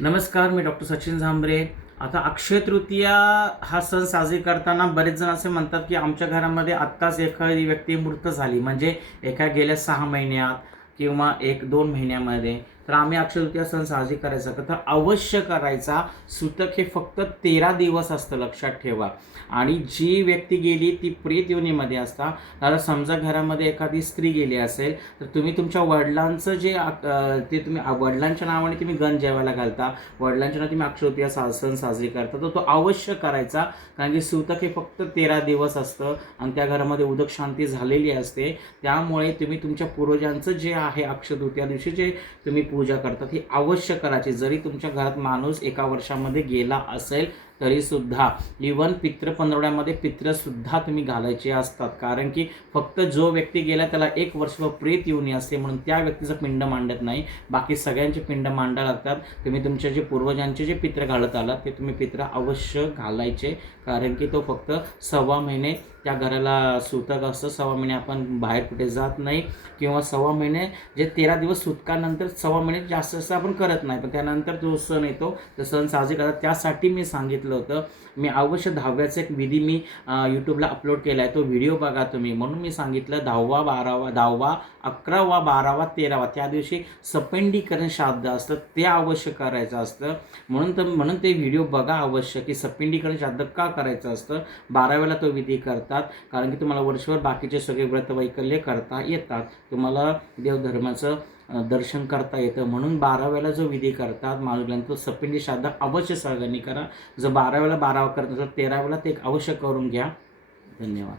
नमस्कार, मी डॉक्टर सचिन झांबरे. आता अक्षय तृतीया हा सण साजरी करताना बरेच जण असे म्हणतात की आमच्या घरामध्ये आत्ताच एखादी व्यक्ती मृत झाली, म्हणजे गेल्या 6 महिन्यात किंवा 1-2 महिन्यामध्ये, तर आम्ही अक्षय तृतीया सण साजरी करायचा का? तर अवश्य करायचा. सुतक हे फक्त 13 दिवस असतं, लक्षात ठेवा. आणि जी व्यक्ती गेली ती प्रेत योनीमध्ये असता. आता समजा घरामध्ये एखादी स्त्री गेली असेल, तर तुम्ही तुमच्या वडिलांचं ते तुम्ही वडिलांच्या नावाने तुम्ही गण जेवायला घालता, वडिलांच्या नावाने तुम्ही अक्षय तृतीया सण साजरी करता, तर तो अवश्य करायचा. कारण की सुतक हे फक्त 13 दिवस असतं आणि त्या घरामध्ये उदक शांती झालेली असते. त्यामुळे तुम्ही तुमच्या पूर्वजांचं जे आहे अक्षय तृतीया दिवशी जे तुम्ही पूजा करतात ही अवश्य करायची. जरी तुमच्या घरात माणूस एका वर्षामध्ये गेला असेल तरीसुद्धा. इवन पितृ पंधरवड्यामध्ये पितृसुद्धा तुम्ही घालायचे असतात. कारण की फक्त जो व्यक्ती गेला त्याला 1 वर्ष प्रेत योनी असते, म्हणून त्या व्यक्तीचं पिंड मांडत नाही, बाकी सगळ्यांचे पिंड मांडायला लागतात. तुम्ही तुमचे जे पूर्वजांचे जे पित्र घालत आलात ते तुम्ही पित्र अवश्य घालायचे. कारण की तो फक्त 1.25 महिने त्या घराला सुतक असतं. 1.25 महिने आपण बाहेर कुठे जात नाही, किंवा 1.25 महिने जे 13 दिवस सुतकानंतर 1.25 महिने जास्त आपण करत नाही, पण त्यानंतर जो सण येतो तो सण साजरी करतात. त्यासाठी मी सांगितलं होतं. मी अवश्य 10व्याचा एक विधी मी यूट्यूबला अपलोड केला आहे, तो व्हिडिओ बघा तुम्ही. म्हणून मी सांगितलं 10वा 11वा 12वा 13वा त्या दिवशी सपिंडीकरण श्राद्ध असतं, ते अवश्य करायचं असतं. म्हणून ते व्हिडिओ बघा अवश्य, की सपिंडीकरण श्राद्ध का करायचं असतं. 12व्याला तो विधी करतात, कारण की तुम्हाला वर्षभर बाकीचे सगळे व्रत वैकल्य करता येतात, तुम्हाला देवधर्माचं दर्शन करता येतं. म्हणून 12व्याला जो विधी करतात माणूस, तो सपिंडी श्राद्ध अवश्य सगळ्यांनी करा. जर 12व्याला 12वा करत नसेल 13व्याला ते अवश्य करून घ्या. धन्यवाद.